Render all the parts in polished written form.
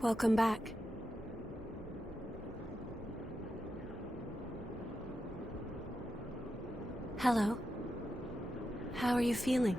Welcome back. Hello. How are you feeling?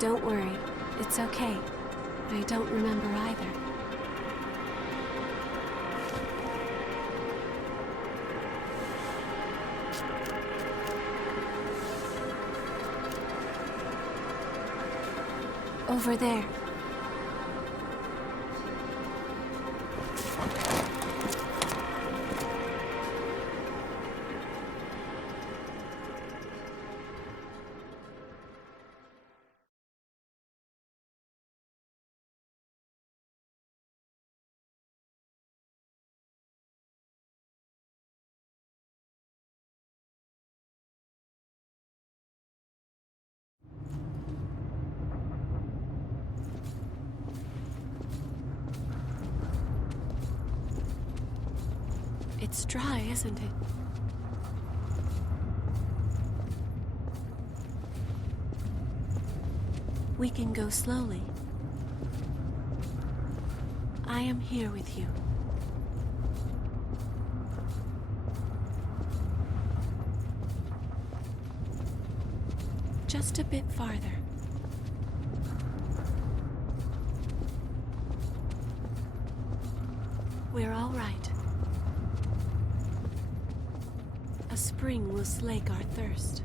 Don't worry, it's okay. I don't remember either. Over there. It's dry, isn't it? We can go slowly. I am here with you. Just a bit farther. We're all right. A spring will slake our thirst.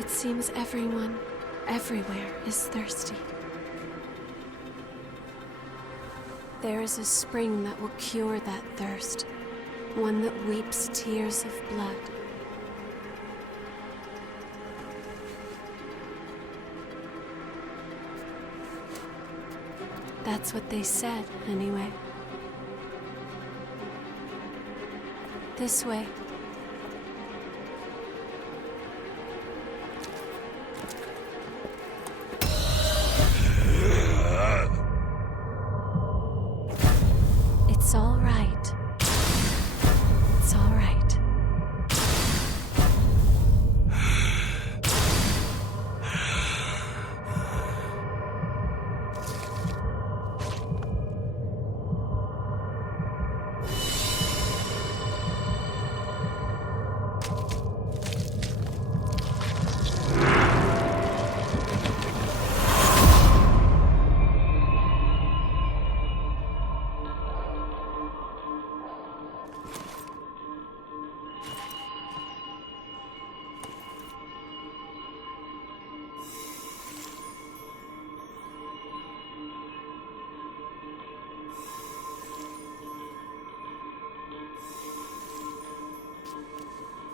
It seems everyone, everywhere, is thirsty. There is a spring that will cure that thirst, one that weeps tears of blood. That's what they said, anyway. This way. It's all right. It's all right.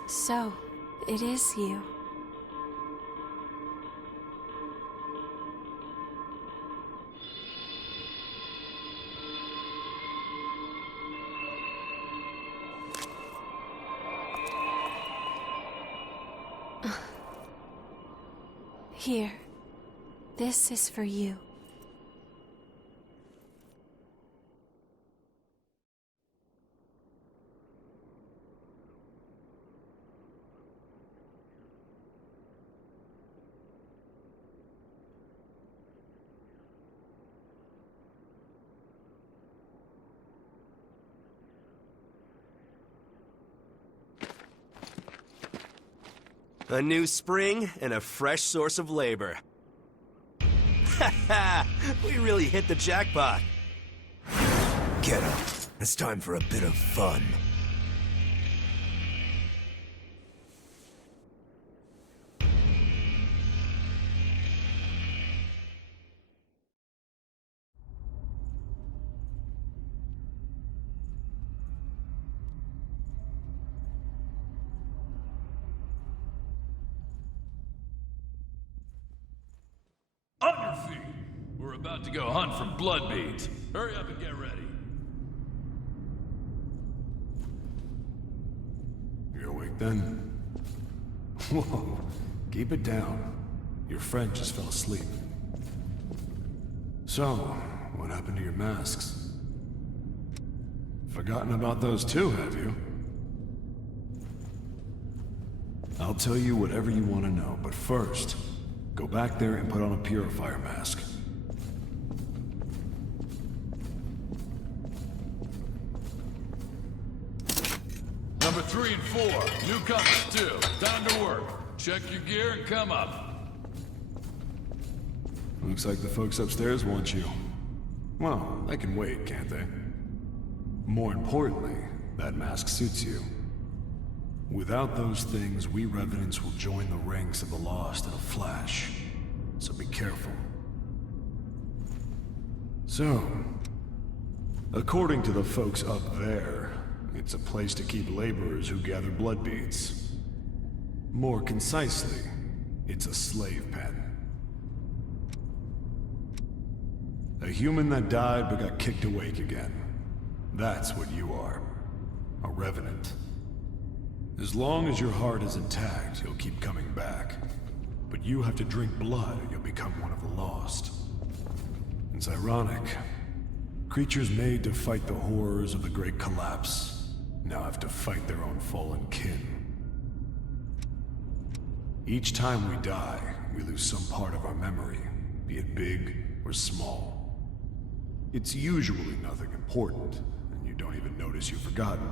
So, it is you. Here. This is for you. A new spring and a fresh source of labor. Ha! We really hit the jackpot. Get up. It's time for a bit of fun. On your feet! We're about to go hunt for blood beads. Hurry up and get ready. You're awake then? Whoa, keep it down. Your friend just fell asleep. So, what happened to your masks? Forgotten about those too, have you? I'll tell you whatever you want to know, but first, go back there and put on a purifier mask. Number 3 and 4, newcomers too. Time to work. Check your gear and come up. Looks like the folks upstairs want you. Well, they can wait, can't they? More importantly, that mask suits you. Without those things, we Revenants will join the ranks of the Lost in a flash. So be careful. So, according to the folks up there, it's a place to keep laborers who gather blood beads. More concisely, it's a slave pen. A human that died but got kicked awake again. That's what you are. A Revenant. As long as your heart is intact, you'll keep coming back. But you have to drink blood or you'll become one of the Lost. It's ironic. Creatures made to fight the horrors of the Great Collapse now have to fight their own fallen kin. Each time we die, we lose some part of our memory, be it big or small. It's usually nothing important, and you don't even notice you've forgotten.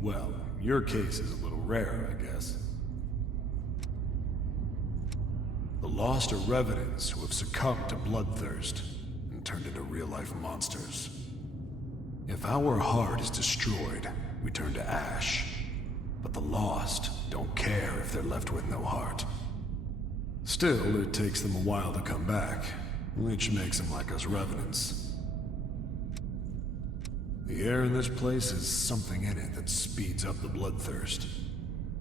Well, your case is a little rare, I guess. The Lost are Revenants who have succumbed to bloodthirst and turned into real-life monsters. If our heart is destroyed, we turn to ash. But the Lost don't care if they're left with no heart. Still, it takes them a while to come back, which makes them like us Revenants. The air in this place has something in it that speeds up the bloodthirst.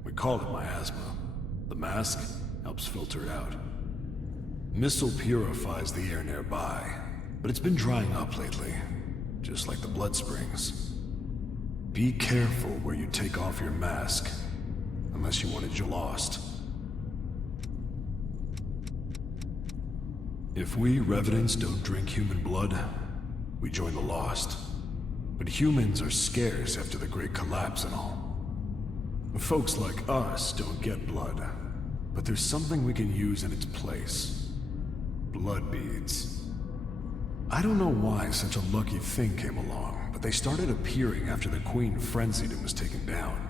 We call it miasma. The mask helps filter it out. Missile purifies the air nearby, but it's been drying up lately, just like the blood springs. Be careful where you take off your mask, unless you wanted you lost. If we Revenants don't drink human blood, we join the Lost. But humans are scarce after the Great Collapse and all. Folks like us don't get blood, but there's something we can use in its place. Blood beads. I don't know why such a lucky thing came along, but they started appearing after the Queen frenzied and was taken down.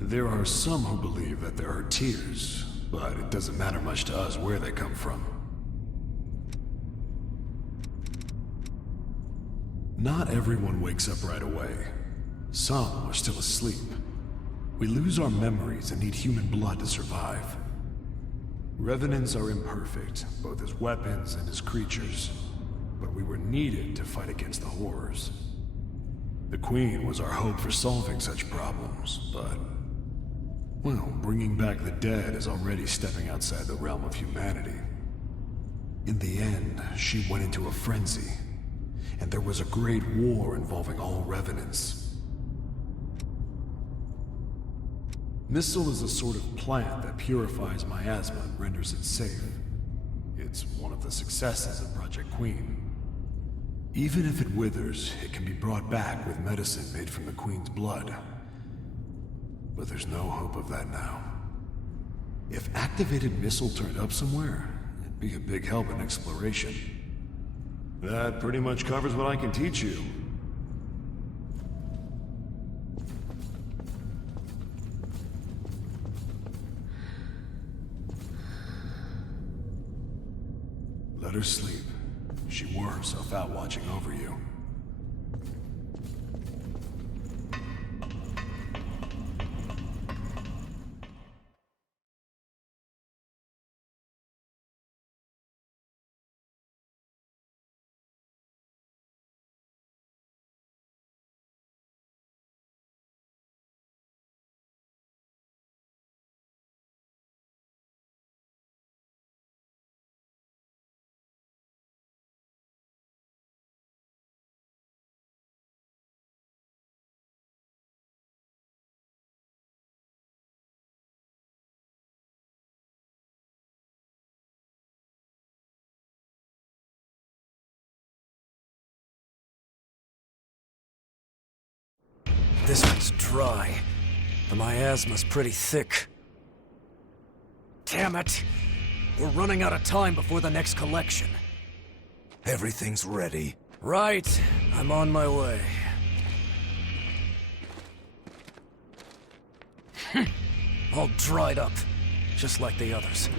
There are some who believe that there are tears, but it doesn't matter much to us where they come from. Not everyone wakes up right away. Some are still asleep. We lose our memories and need human blood to survive. Revenants are imperfect, both as weapons and as creatures, but we were needed to fight against the horrors. The Queen was our hope for solving such problems, but... well, bringing back the dead is already stepping outside the realm of humanity. In the end, she went into a frenzy, and there was a great war involving all Revenants. Missile is a sort of plant that purifies miasma and renders it safe. It's one of the successes of Project Queen. Even if it withers, it can be brought back with medicine made from the Queen's blood. But there's no hope of that now. If activated Missile turned up somewhere, it'd be a big help in exploration. That pretty much covers what I can teach you. her sleep. She wore herself out watching over you. This one's dry. The miasma's pretty thick. Damn it! We're running out of time before the next collection. Everything's ready. Right. I'm on my way. All dried up. Just like the others.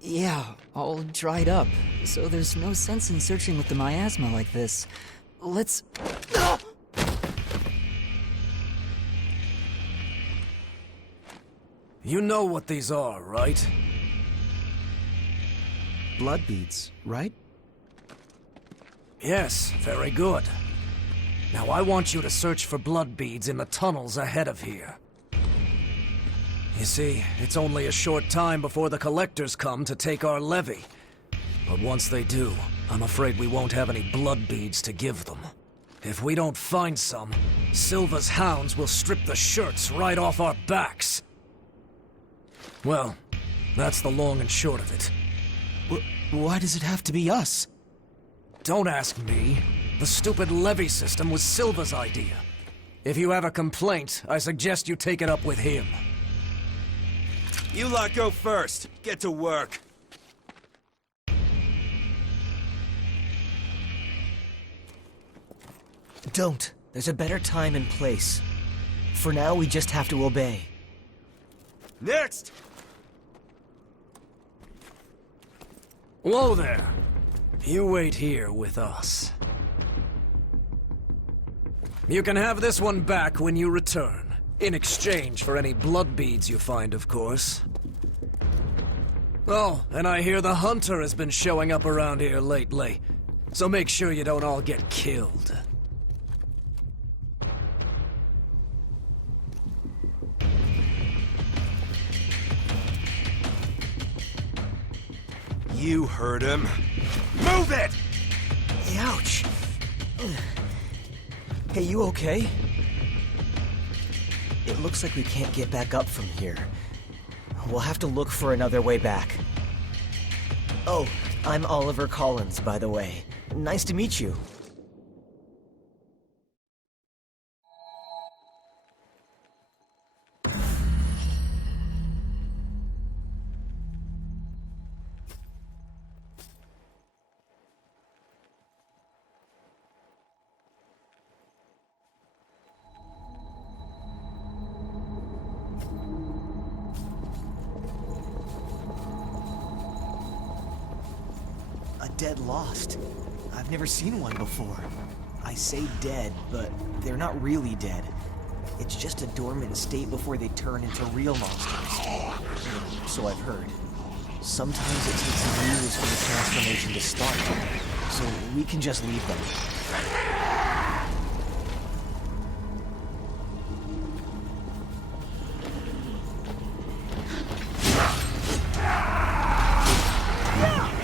Yeah, all dried up. So there's no sense in searching with the miasma like this. Let's... You know what these are, right? Blood beads, right? Yes, very good. Now I want you to search for blood beads in the tunnels ahead of here. You see, it's only a short time before the collectors come to take our levy. But once they do, I'm afraid we won't have any blood beads to give them. If we don't find some, Silva's hounds will strip the shirts right off our backs. Well, that's the long and short of it. Why does it have to be us? Don't ask me. The stupid levy system was Silva's idea. If you have a complaint, I suggest you take it up with him. You lot go first. Get to work. Don't. There's a better time and place. For now, we just have to obey. Next! Whoa there. You wait here with us. You can have this one back when you return. In exchange for any blood beads you find, of course. Oh, and I hear the hunter has been showing up around here lately. So make sure you don't all get killed. You heard him. Move it! Ouch! Hey, you okay? It looks like we can't get back up from here. We'll have to look for another way back. Oh, I'm Oliver Collins, by the way. Nice to meet you. A dead lost. I've never seen one before. I say dead, but they're not really dead. It's just a dormant state before they turn into real monsters. So I've heard. Sometimes it takes years for the transformation to start, so we can just leave them.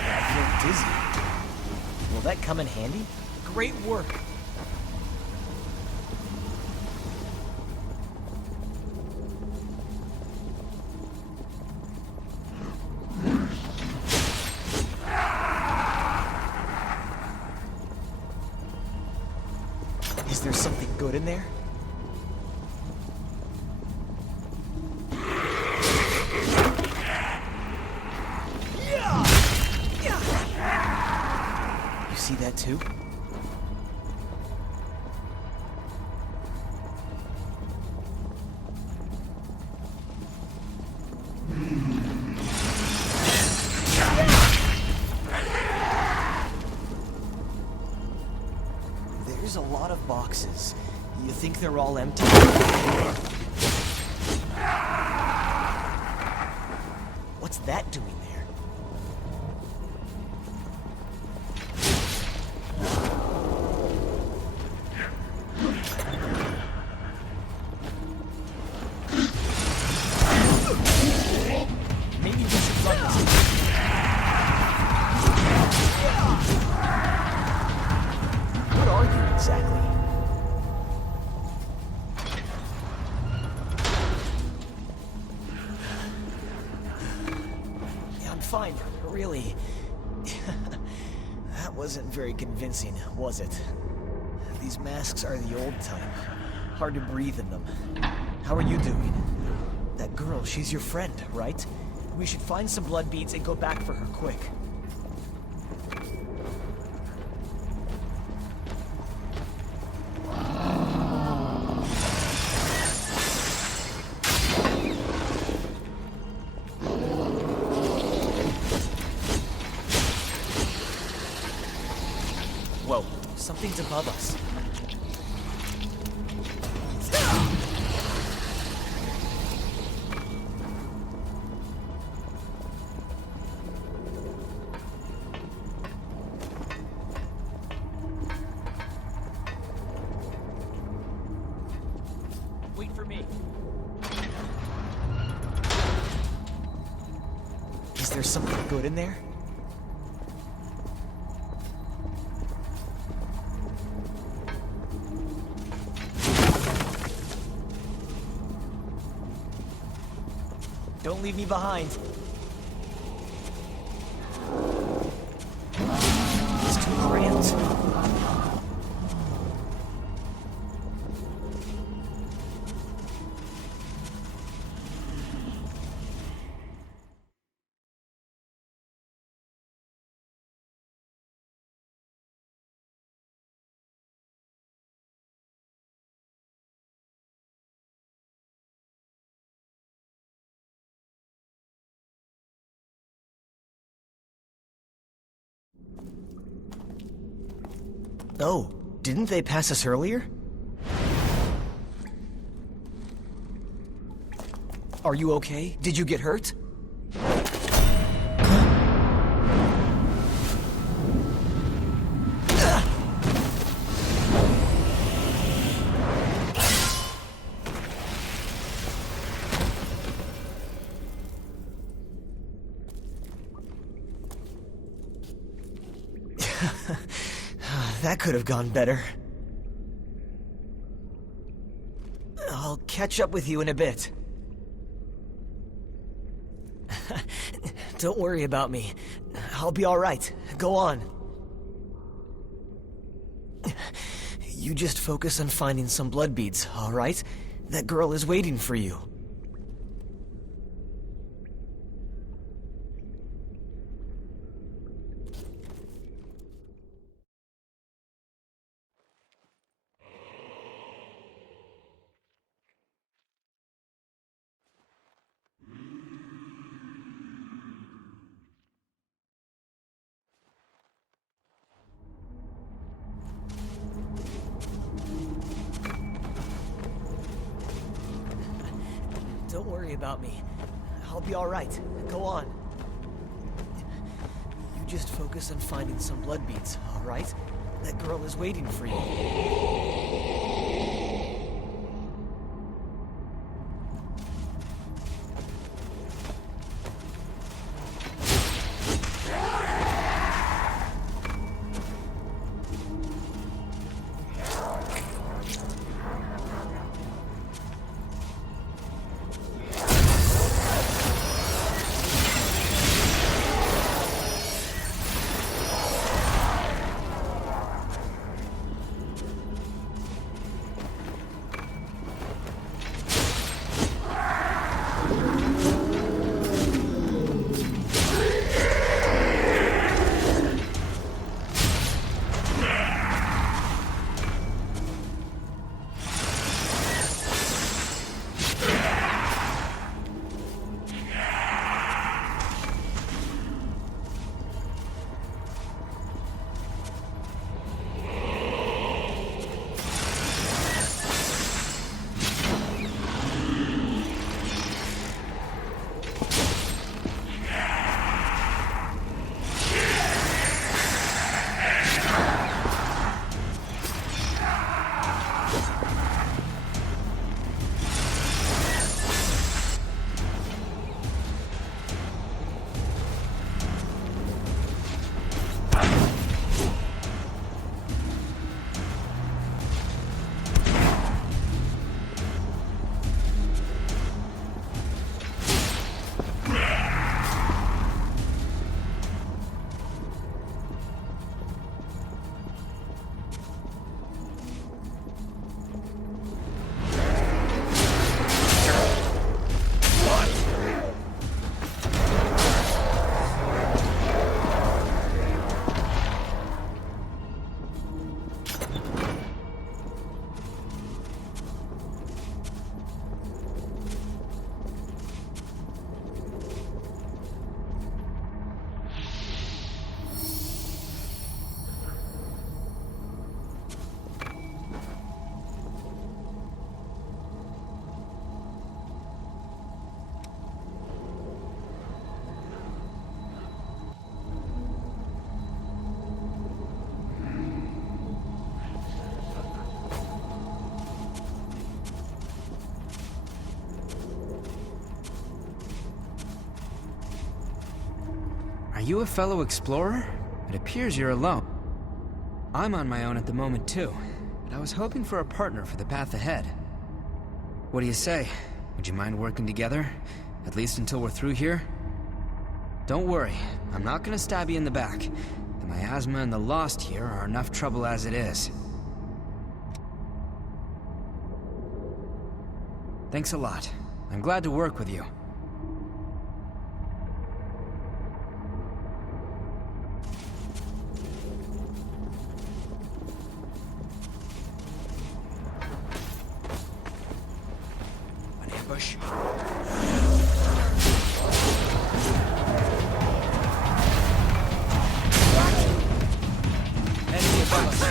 I feel dizzy. Will that come in handy? Great work. Is there something good in there? You see that too? There's a lot of boxes. You think they're all empty? What's that doing there? Maybe we should run this. What are you exactly? I'm fine, really. That wasn't very convincing, was it? These masks are the old type. Hard to breathe in them. How are you doing? That girl, she's your friend, right? We should find some blood beads and go back for her quick. Whoa, something's above us. Wait for me. Is there something good in there? Don't leave me behind. It's too cramped. Oh, didn't they pass us earlier? Are you okay? Did you get hurt? That could have gone better. I'll catch up with you in a bit. Don't worry about me. I'll be all right. Go on. You just focus on finding some blood beads, all right? That girl is waiting for you. Don't worry about me. I'll be all right. Go on. You just focus on finding some blood beads, all right? That girl is waiting for you. you a fellow explorer? It appears you're alone. I'm on my own at the moment too, but I was hoping for a partner for the path ahead. What do you say? Would you mind working together? At least until we're through here? Don't worry, I'm not gonna stab you in the back. The miasma and the Lost here are enough trouble as it is. Thanks a lot. I'm glad to work with you. An ambush? Enemy above us.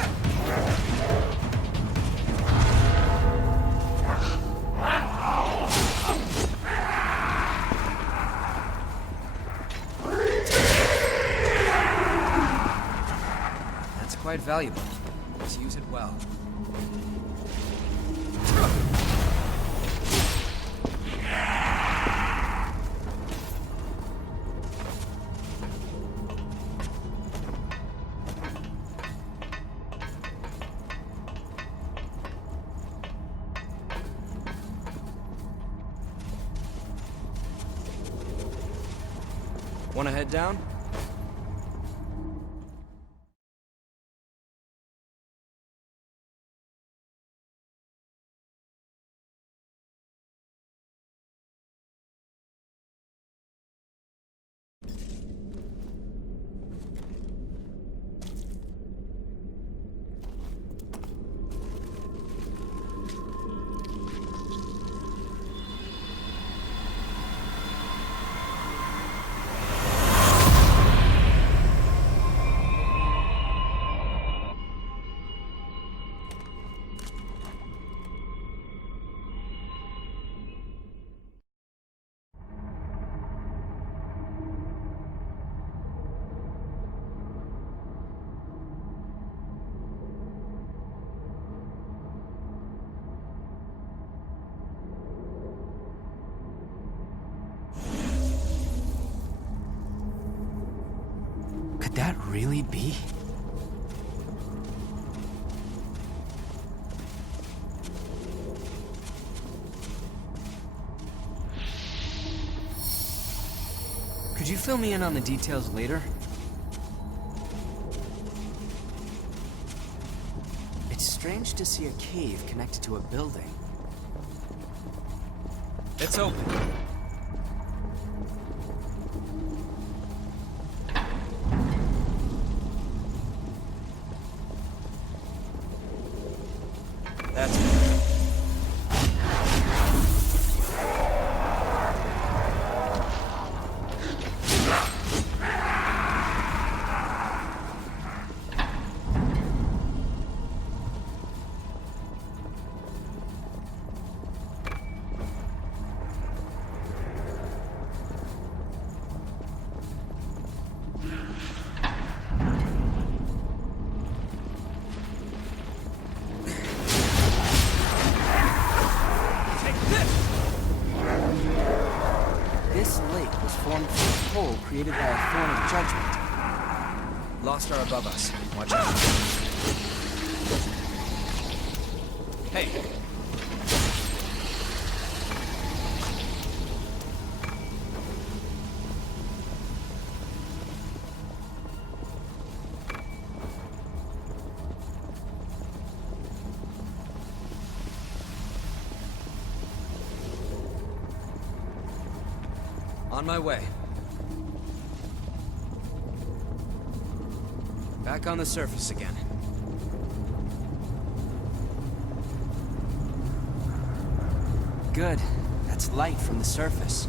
Quite valuable. Let's use it well. Wanna head down? Could that really be? Could you fill me in on the details later? It's strange to see a cave connected to a building. It's open. This lake was formed from a hole created by a thorn of judgment. Lost are above us. Watch out. Hey! On my way. Back on the surface again. Good. That's light from the surface.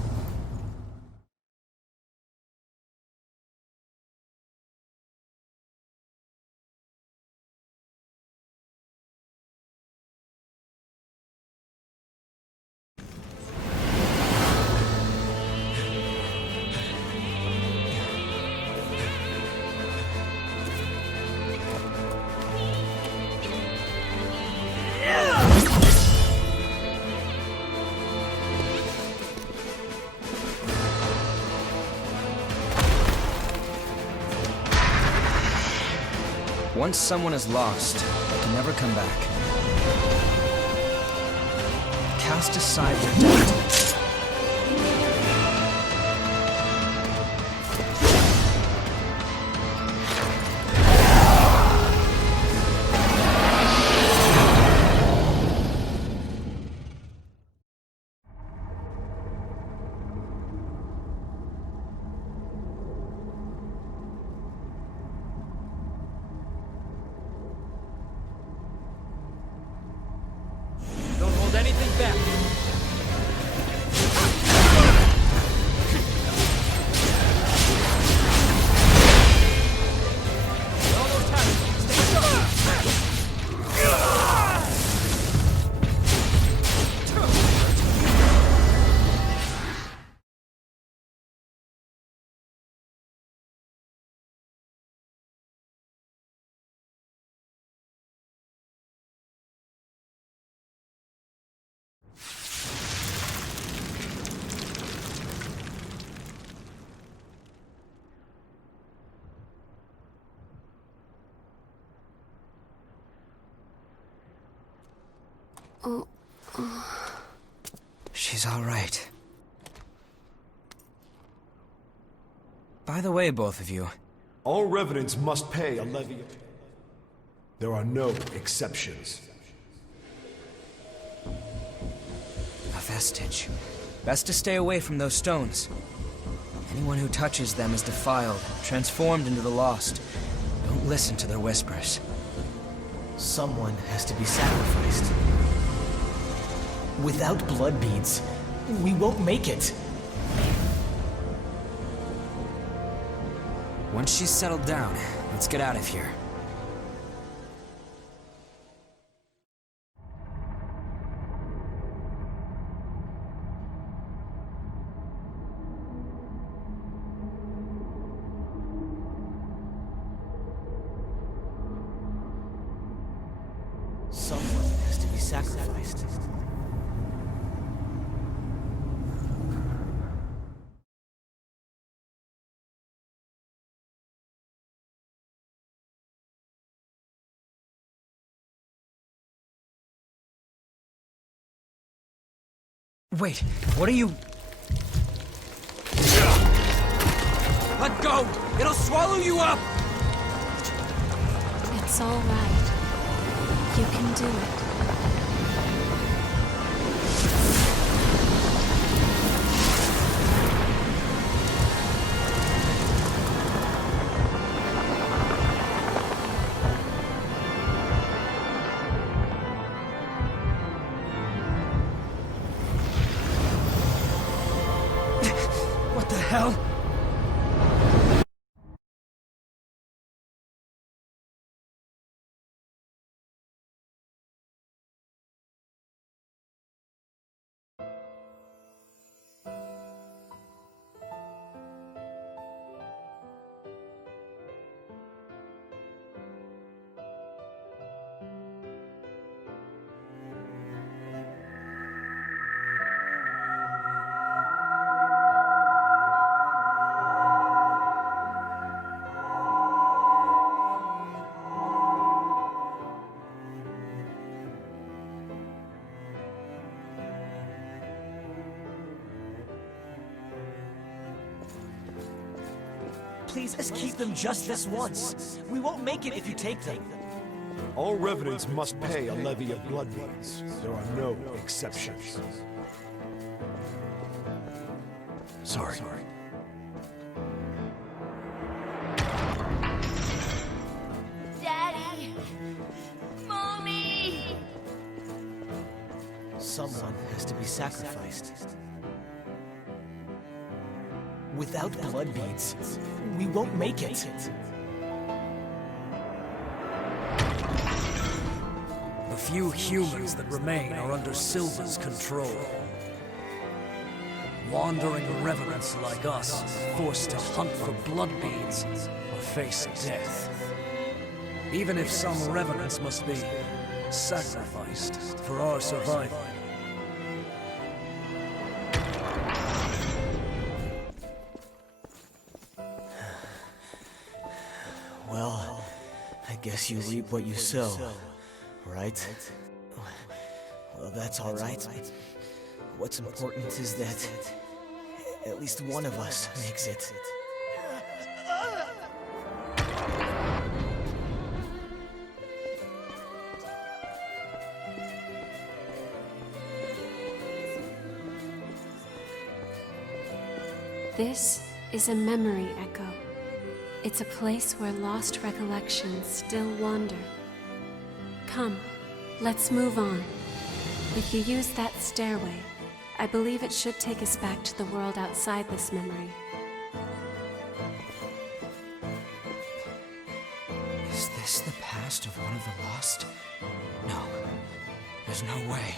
Once someone is lost, they can never come back. Cast aside your doubt. Don't hold anything back. Almost had it. Stay sharp. She's all right. By the way, both of you, All revenants must pay a levy. There are no exceptions. a vestige. Best to stay away from those stones. Anyone who touches them is defiled, transformed into the lost. Don't listen to their whispers. Someone has to be sacrificed. Without blood beads, we won't make it. Once she's settled down, let's get out of here. Someone has to be sacrificed. Wait, what are you... Let go! It'll swallow you up! It's all right. You can do it. What the hell? Please keep them just this once. We won't make it if you take them. All revenants must pay a levy of blood beads. There are no exceptions. Sorry. Daddy! Mommy! Someone has to be sacrificed. Without blood beads, we won't make it. The few humans that remain are under Silva's control. Wandering revenants like us, forced to hunt for blood beads or face death. Even if some revenants must be sacrificed for our survival. guess you reap what you sow, right? Well, that's alright. What's important is that at least one of us makes it. This is a memory echo. It's a place where lost recollections still wander. Come, let's move on. If you use that stairway, I believe it should take us back to the world outside this memory. Is this the past of one of the lost? No. There's no way.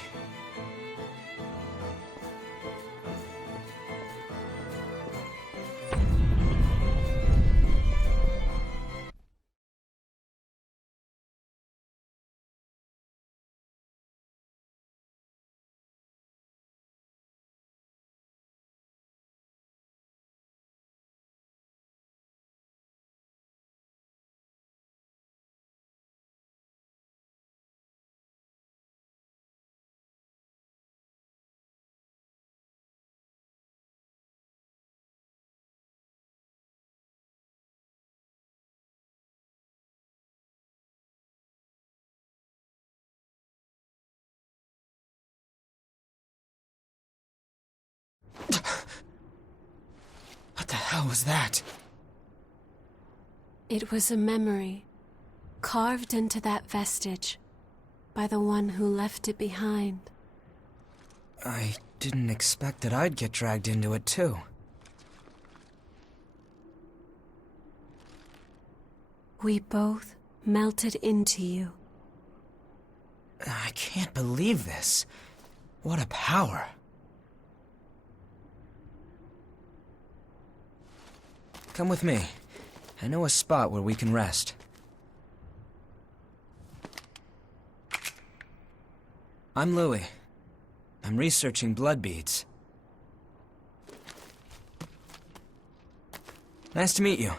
What the hell was that? It was a memory, carved into that vestige by the one who left it behind. I didn't expect that I'd get dragged into it too. We both melted into you. I can't believe this. What a power. Come with me. I know a spot where we can rest. I'm Louis. I'm researching blood beads. Nice to meet you.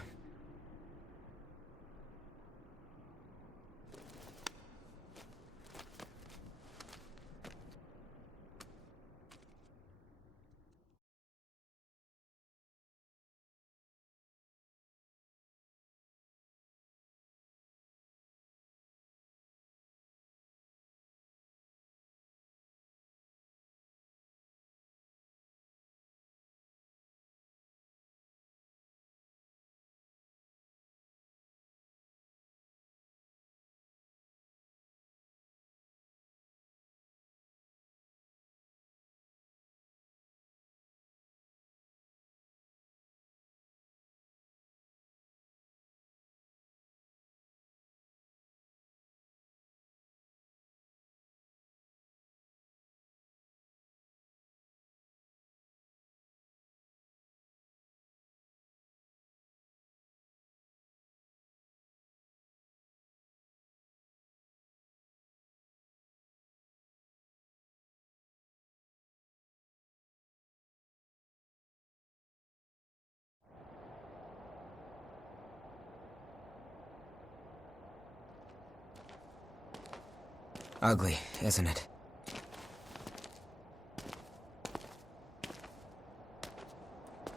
Ugly, isn't it?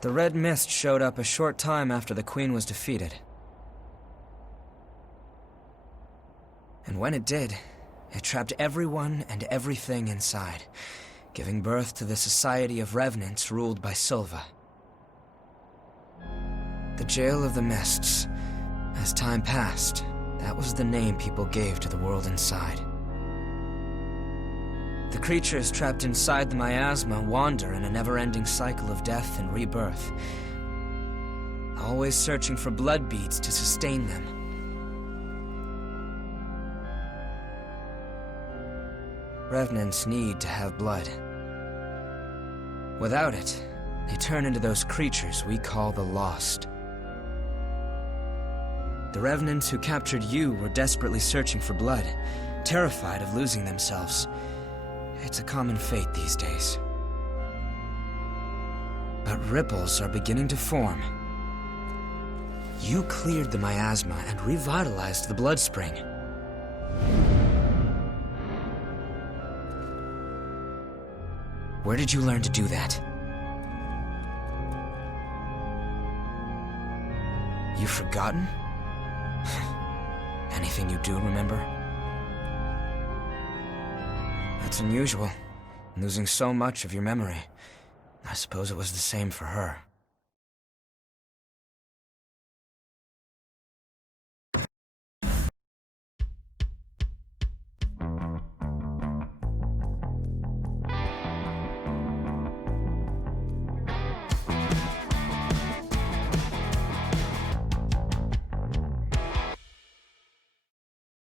The red mist showed up a short time after the Queen was defeated. And when it did, it trapped everyone and everything inside, giving birth to the Society of Revenants ruled by Silva. The Jail of the Mists. As time passed, that was the name people gave to the world inside. The creatures trapped inside the miasma wander in a never-ending cycle of death and rebirth, always searching for blood beads to sustain them. Revenants need to have blood. Without it, they turn into those creatures we call the Lost. The Revenants who captured you were desperately searching for blood, terrified of losing themselves. It's a common fate these days. But ripples are beginning to form. You cleared the miasma and revitalized the blood spring. Where did you learn to do that? You've forgotten? Anything you do remember? That's unusual, losing so much of your memory. I suppose it was the same for her.